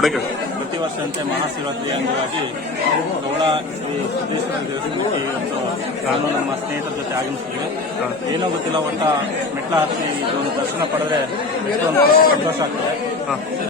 ಪ್ರತಿ ವರ್ಷದಂತೆ ಮಹಾಶಿವರಾತ್ರಿ ಅಂಗವಾಗಿ ಗೌಡ ಶ್ರೀ ಸಿದ್ದೇಶ್ವರ ದೇವಸ್ಥಾನಕ್ಕೆ ಇವತ್ತು ನಾನು ನಮ್ಮ ಸ್ನೇಹಿತರ ಜೊತೆ ಆಗಮಿಸಿದ್ದೀವಿ. ಏನೋ ಗೊತ್ತಿಲ್ಲ, ಒಟ್ಟ ಮೆಟ್ಲ ಹತ್ತಿ ಇದೊಂದು ದರ್ಶನ ಪಡೆದ್ರೆ ಎಷ್ಟೊಂದು ಸಂತೋಷ ಆಗ್ತದೆ.